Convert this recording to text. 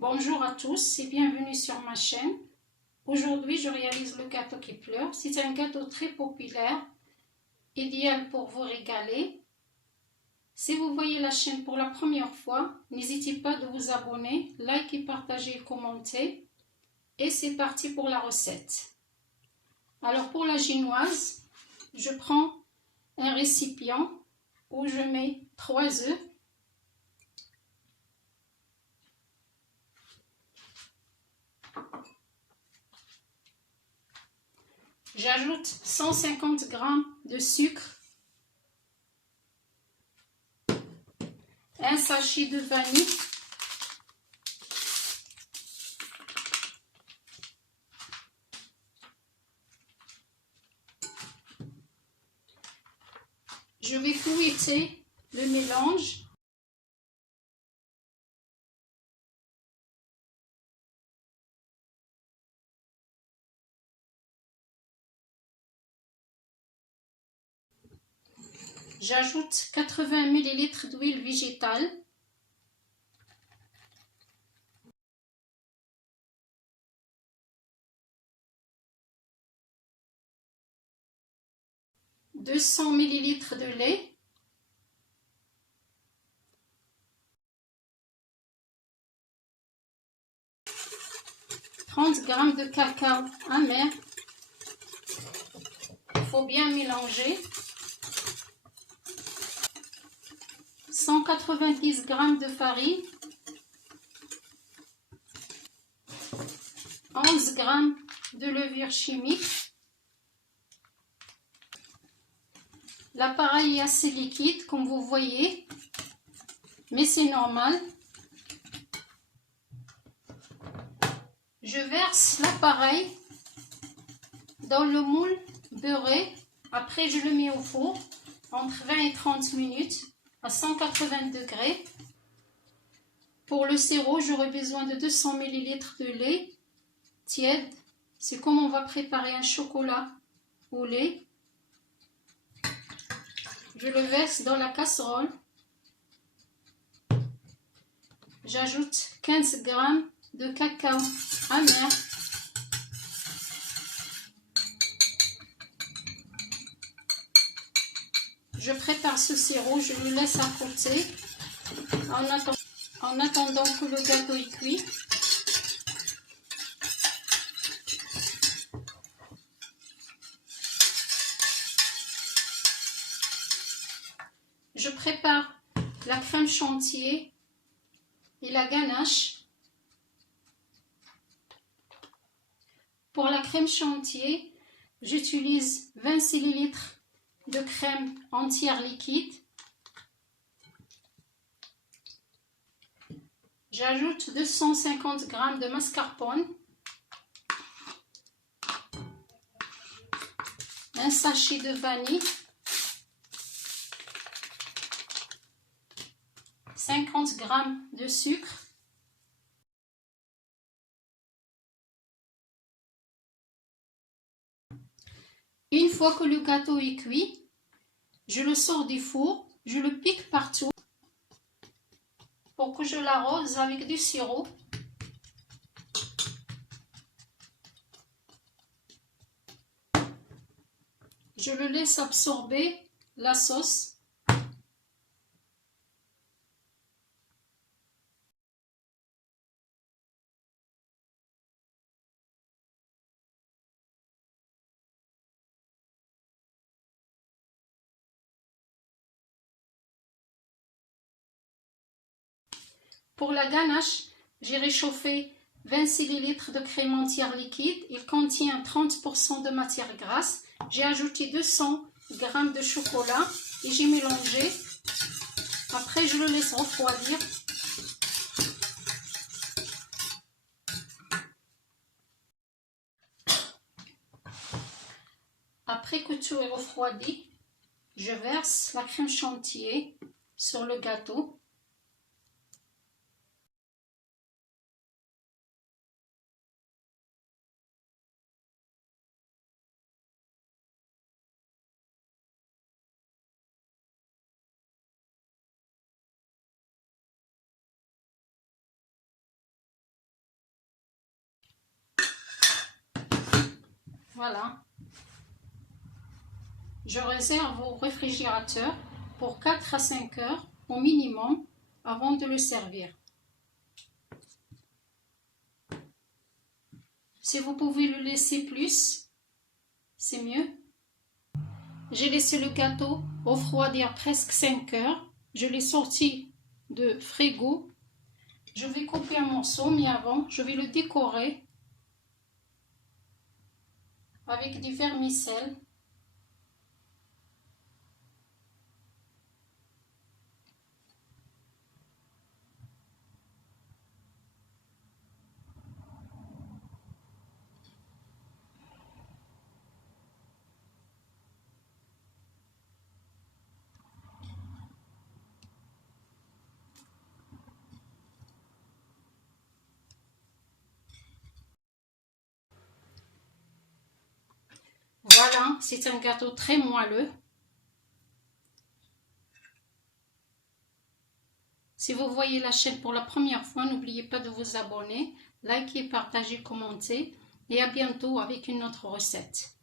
Bonjour à tous et bienvenue sur ma chaîne. Aujourd'hui, je réalise le gâteau qui pleure. C'est un gâteau très populaire, idéal pour vous régaler. Si vous voyez la chaîne pour la première fois, n'hésitez pas de vous abonner, liker, partager et commenter. Et c'est parti pour la recette. Alors pour la génoise, je prends un récipient où je mets 3 œufs. J'ajoute 150 g de sucre, un sachet de vanille, je vais fouetter le mélange. J'ajoute 80 ml d'huile végétale. « 200 ml de lait. « 30 g de cacao amer. Il faut bien mélanger. 190 g de farine. 11 g de levure chimique. L'appareil est assez liquide comme vous voyez, mais c'est normal. Je verse l'appareil dans le moule beurré. Après, je le mets au four entre 20 et 30 minutes à 180 degrés. Pour le sirop, j'aurai besoin de 200 ml de lait tiède. C'est comme on va préparer un chocolat au lait. Je le verse dans la casserole. J'ajoute 15 g de cacao amer. Je prépare ce sirop, je le laisse à côté en attendant que le gâteau est cuit. Je prépare la crème chantilly et la ganache. Pour la crème chantilly, j'utilise 20 ml de crème entière liquide. J'ajoute 250 g de mascarpone, un sachet de vanille, 50 g de sucre, une fois que le gâteau est cuit, je le sors du four, je le pique partout pour que je l'arrose avec du sirop. Je le laisse absorber la sauce. Pour la ganache, j'ai réchauffé 20 ml de crème entière liquide. Il contient 30% de matière grasse. J'ai ajouté 200 g de chocolat et j'ai mélangé. Après, je le laisse refroidir. Après que tout est refroidi, je verse la crème chantilly sur le gâteau. Voilà. Je réserve au réfrigérateur pour 4 à 5 heures au minimum avant de le servir. Si vous pouvez le laisser plus, c'est mieux. J'ai laissé le gâteau refroidir presque 5 heures. Je l'ai sorti de frigo. Je vais couper un morceau, mais avant, je vais le décorer avec du vermicelle. Voilà, c'est un gâteau très moelleux. Si vous voyez la chaîne pour la première fois, n'oubliez pas de vous abonner, liker, partager, commenter et à bientôt avec une autre recette.